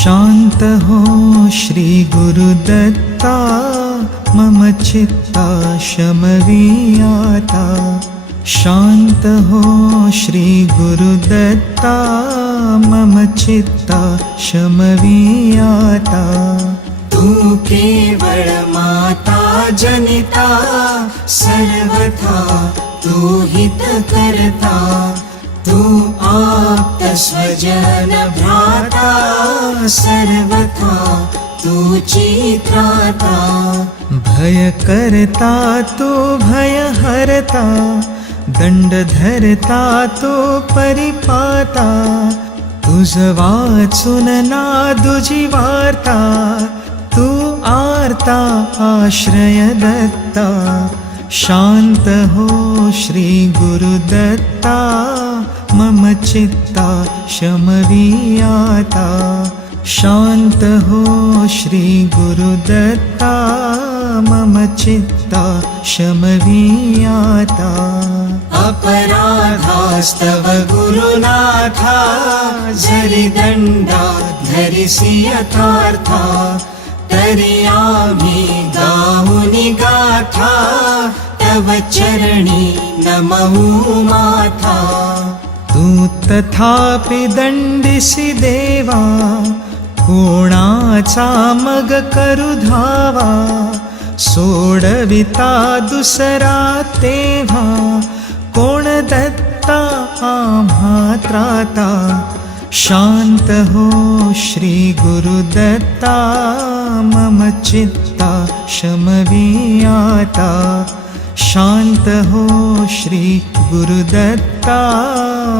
शांत हो श्री गुरुदत्ता मम चित्ता शमवीयाता। शांत हो श्री गुरुदत्ता मम चित्ता शमवीयाता। तू केवळ माता जनिता सर्वथा तू हित करता। तू आप्त स्वजन भ्राता सर्वथा तूची त्राता। भय करता तू भय हरता दंड धरता तू परिपाता। तुझ वाचून नादुजी वार्ता तू आर्ता आश्रय दत्ता। शांत हो श्री गुरुदत्ता मम चित्ता शमवीयाता। शांत हो श्री गुरुदत्ता मम चित्ता शमवीयाता। अपराधास्तव गुरुनाथा जरी दंडा धरिसी यथार्था। तरी आम्ही गाऊनी गाथा तव चरणी नमऊ माथा। तू तथापि दंडिसी देवा कोणाचा मग करू धावा। सोडविता दुसरा तेव्हा कोण दत्ता आम्हा त्राता। शांत हो श्री गुरुदत्ता मम चित्ता शमवीयाता। शांत हो श्री गुरुदत्ता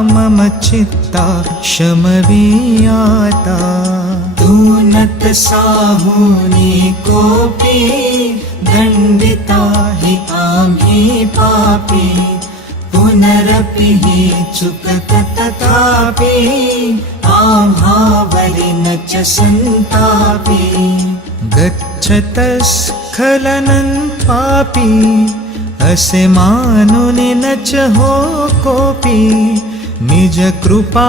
मम चित्ता शमवीयाता। तू नत साहुनी कोपी दंडिता हि आम्ही पापी। पुनरपि हि चुकत तथापि आम्हावरि न च संतापि। गच्छतस्खलनं पापी असे मानुनि न च हो कोपी। निज कृपालेशाओपी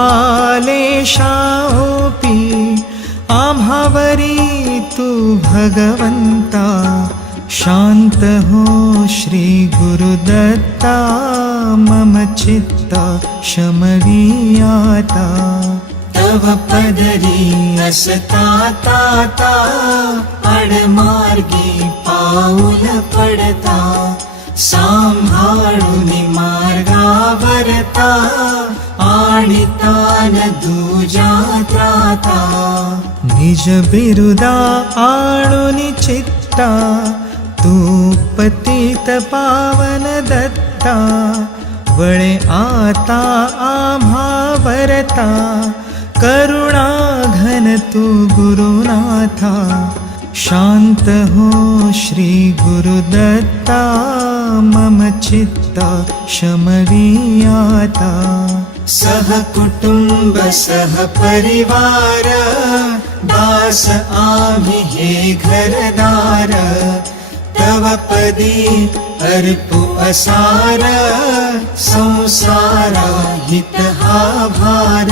आम्हावरी तू भगवंता। शांत हो श्री गुरुदत्ता मम चित्ता शमवीयाता। तव पदरी असता ताता अडमार्गी पाऊल पडता। सांभाळूनी मार्गावरता आणिता न दुजा त्राता। निज बिरुदा आणूनी चित्ता तू पतित पावन दत्ता। वळे आता आम्हा वरता करुणा घन तू गुरुनाथा। शांत हो श्री गुरुदत्ता मम चित्ता शमवीयाता। सहकुटुंब सहपरिवार दास आम्ही हे घरदार। तव पदी अर्पू असार संसारा हित हा भार।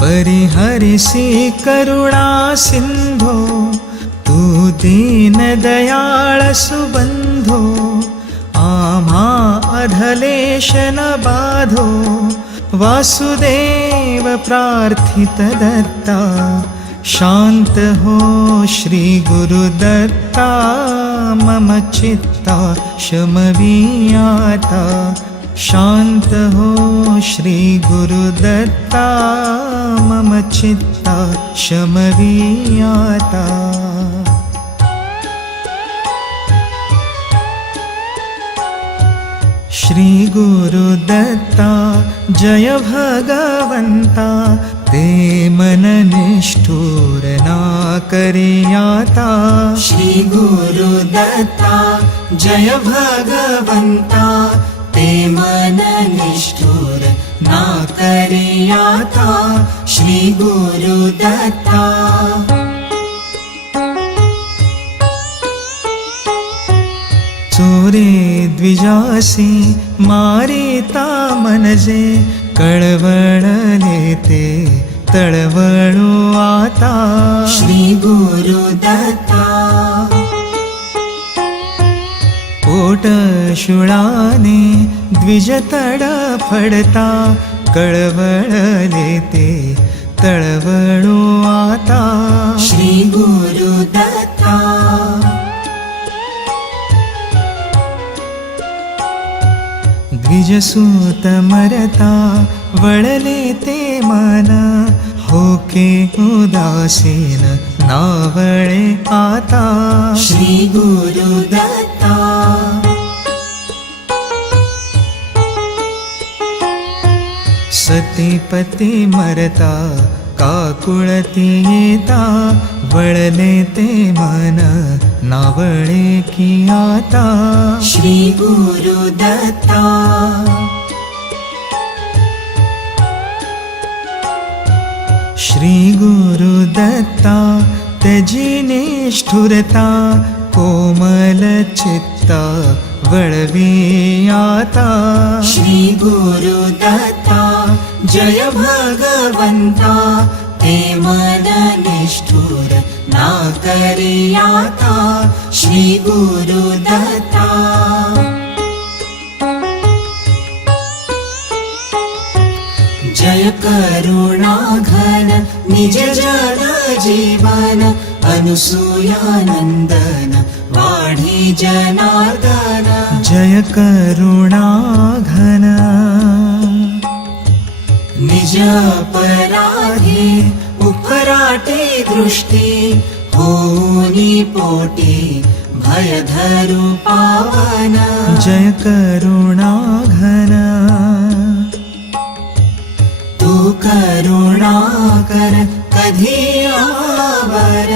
परिहरिसी करुणा सिंधो तू दीन दयाळ सुबंधो। आम्हा अधलेश न बाधो वासुदेव प्रार्थित दत्ता। शांत हो श्री गुरुदत्ता मम चित्ता शमवीयाता। शांत हो श्री गुरुदत्ता मम चित्ता शमवीयाता। श्री गुरुदत्ता जय भगवंता। ते मन निष्ठुर ना करियाता। श्री गुरुदत्ता जय भगवंता। ते मन निष्ठुर ना करियाता। श्री गुरुदत्ता। चोरे द्विजासी मारिता मनजे कळवळले ते तळवळो आता श्री गुरुदत्ता पोट शुळाने द्विज तडफडता कळवळले ते तळवळो आता श्री गुरुदत्ता द्विजसूत मरता वळले ते मन होके उदासीन नावळे आता श्री गुरुदत्ता सतीपती मरता काकुळती येता वळले ते मन नावळे की आता श्री गुरुदत्ता श्री गुरुदत्ता त्यजी निष्ठुरता कोमल चित्ता वळवी आता श्री गुरुदत्ता जय भगवंता ते मन निष्ठुर ना करियाता श्री गुरुदत्ता जय करुणा घन निज जन जीवन अनुसूयानंदन वाढी जनार्दन जय करुणा घन निज अपराधी उपराटे दृष्टी होनी पोटी भय धरु पावन जय करुणा घन तू करुणा कर कधी आवर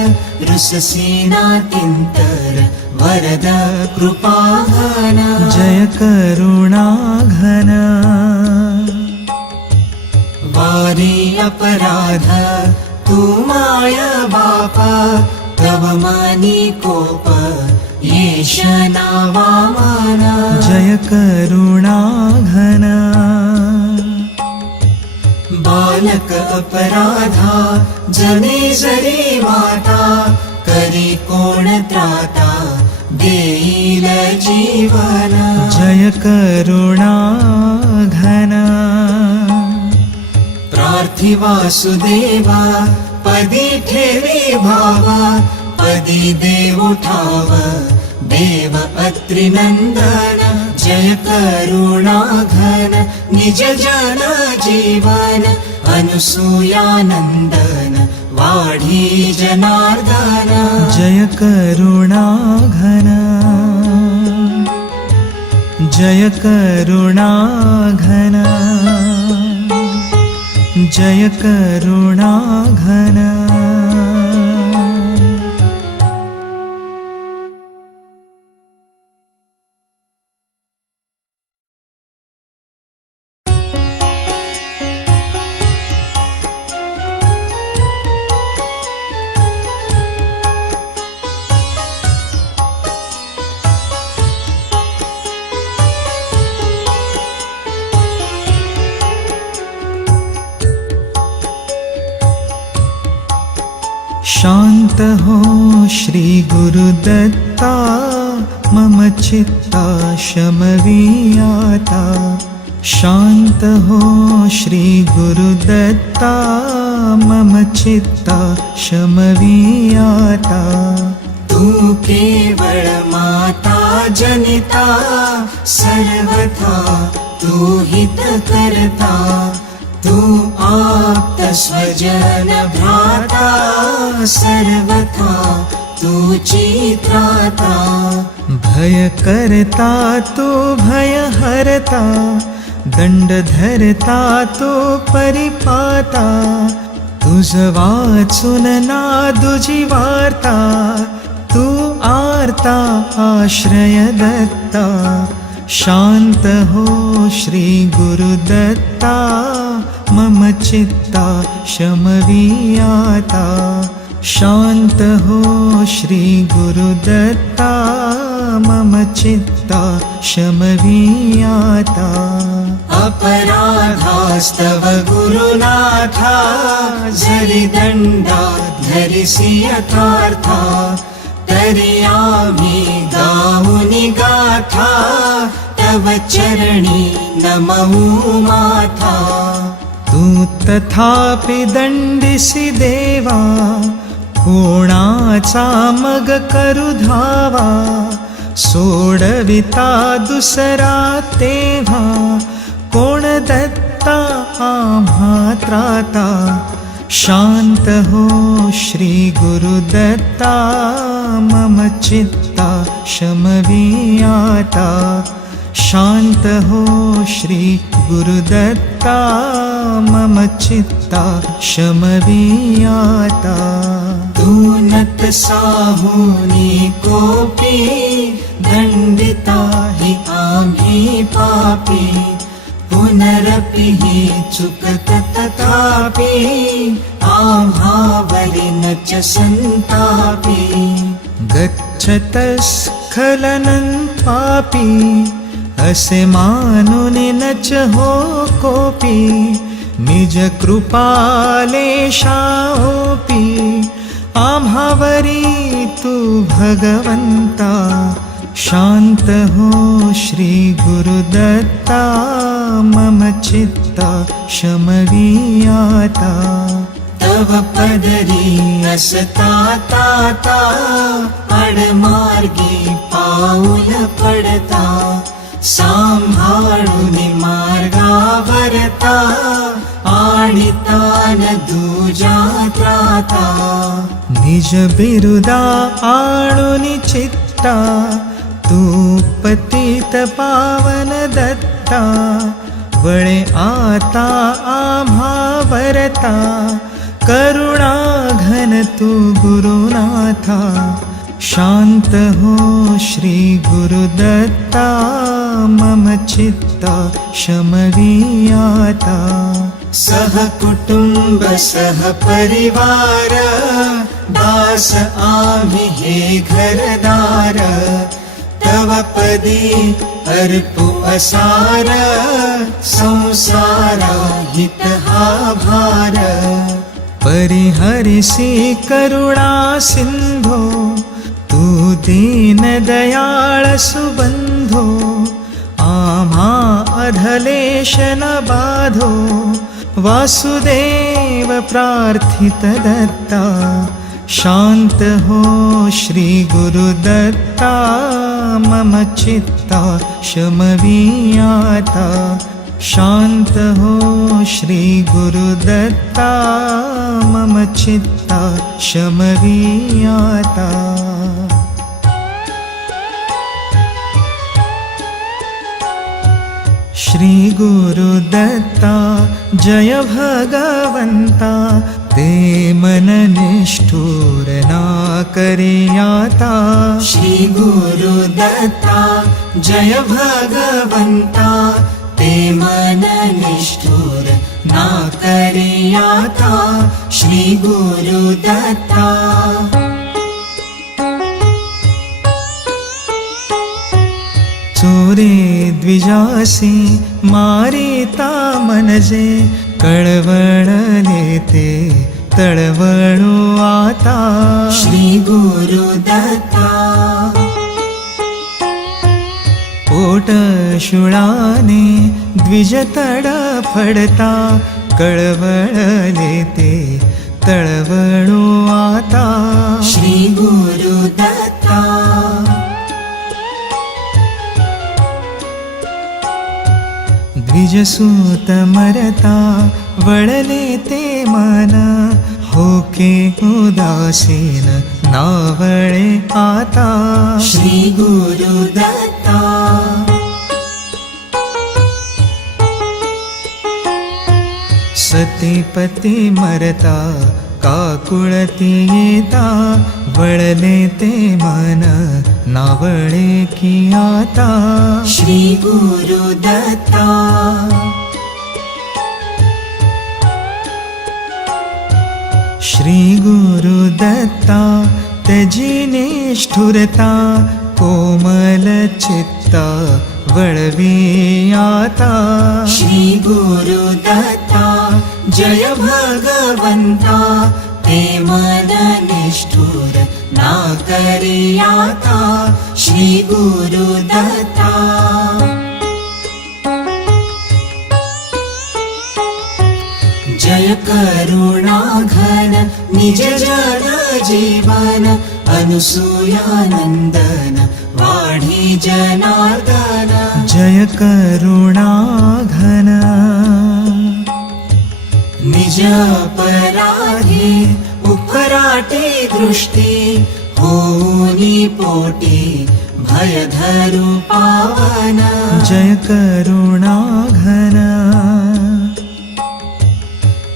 रुससीना किंतर वरद कृपाघन जय करुणा घन वारी अपराध तू माय बाप तव मानी कोप येश नावा मान जय करुणा घन बालक अपराधा जने जरी माता करी कोण त्राता देईल जीवन जय करुणा घन प्रार्थी वासुदेवा पदी ठेवी भावा पदी देव ठाव देव अत्रिनंदन जय करुणा घन निज जन जीवन अनुसूयानंदन वाढी जनार्दन जय करुणा घन जय करुणा घन जय करुणा घन शांत हो श्री गुरुदत्ता मम चित्ता शमवीयाता शांत हो श्री गुरुदत्ता मम चित्ता शमवीयाता तू केवळ माता जनिता सर्वथा तू हित करता तू आप्त स्वजन भ्राता सर्वथा तू चित्राता भय करता तू भय हरता दंड धरता तू परिपाता तुझ वाचून नादुजी वार्ता तू आर्ता आश्रय दत्ता शांत हो श्री गुरुदत्ता मम चित्ता शमवीयाता शांत हो श्री गुरुदत्ता मम चित्ता शमवीयाता अपराधा आस्तव गुरुनाथा जरी दंडा धरिसी यथार्था तरी आम्ही गाऊनी गाथा तव चरणी नमऊ माथा तू तथापि दंडिसी देवा कोणाचा मग करू धावा सोडविता दुसरा तेव्हा कोण दत्ता आम्हा त्राता शांत हो श्री गुरुदत्ता मम चित्ता शमवियाता शांत हो श्री गुरुदत्ता मम चित्ता शमवियाता तू नत साहुनी कोपी दंडिता हि आम्ही पापी पुनरपि हि चुकत तथापि आम्हावरि न च संतापि गच्छतस्खलनं पापी असे मानुनि न च हो कोपी निज कृपालेशाओपी आम्हावरी तू भगवंता शांत हो श्री गुरुदत्ता मम चित्ता शमवियाता तव पदरी असता ताता अडमार्गी पाऊल पडता सांभाळूनि मार्गावरता आणिता न दूजा त्राता निज बिरुदा आणुनि चित्ता तू पतित पावन दत्ता वळे आता आम्हा वरता करुणा घन तू गुरुनाथा शांत हो श्री गुरुदत्ता मम चित्ता शमवियाता सह कुटुंब सह परिवार दास आम्ही हे घरदार तव पदी अर्पु असार संसारा हित हा भार परिहरिसी करुणा सिंधो तू दीन दयाळ सुबंधो आम्हा अधलेश न बाधो वासुदेव प्रार्थित दत्ता शांत हो श्री गुरुदत्ता मम चित्ता शमवियाता शांत हो श्री गुरुदत्ता मम चित्ता शमवियाता श्री गुरुदत्ता जय भगवंता ते मन निष्ठुर ना करियाता श्री गुरुदत्ता जय भगवंता ते मन निष्ठुर ना करियाता श्री गुरुदत्ता चोरे द्विजासी मारिता मनजे कळवळले ते तळवळू आता श्री गुरुदत्ता पोट शुळाने द्विज तडफडता कळवळले ते तळवळू आता श्री गुरुदत्ता द्विजसूत मरता वळले ते मन होके उदासीन नावळे आता श्री गुरुदत्ता सतीपती मरता काकुळती येता वळले ते मन नावळे की आता श्री गुरुदत्ता श्री गुरुदत्ता त्यजी निष्ठुरता कोमल चित्ता वळवी आता श्री गुरुदत्ता जय भगवंता ते मन निष्ठुर ना करी आता श्री गुरुदत्ता जय करुणा घन निज जन जीवन अनुसूयानंदन वाढी जनार्दन जय करुणा घन निज अपराधी उपराटे दृष्टी होनी पोटी भय धरु पावन जय करुणा घन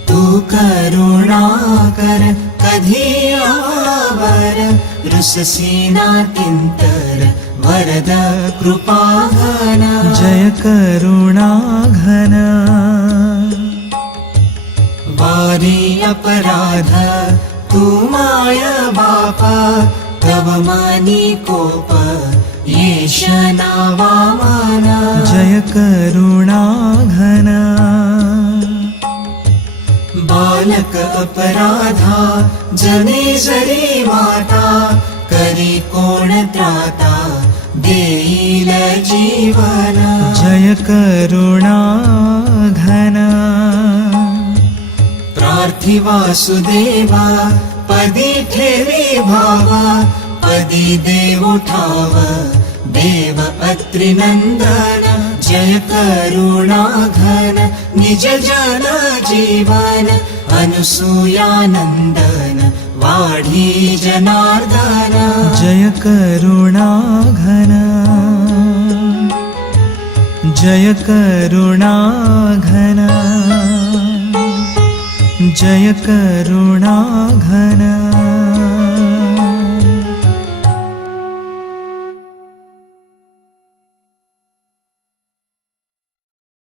तू करुणा कर कधी आवर रुससीना किंतर वरद कृपा घन जय करुणा घन वारी अपराध तू माय बाप तव मानी कोप येश नावा माना जय करुणा घन बालक अपराधा जने जरी माता करी कोण त्राता देईल जीवन जय करुणा घन प्रार्थी वासुदेवा पदी ठेवी भावा पदी देव ठाव देव अत्रिनंदन जय करुणा घन निज जन जीवन अनुसूयानंदन वाढी जनार्दन जय करुणा घन जय करुणा घन जय करुणा घन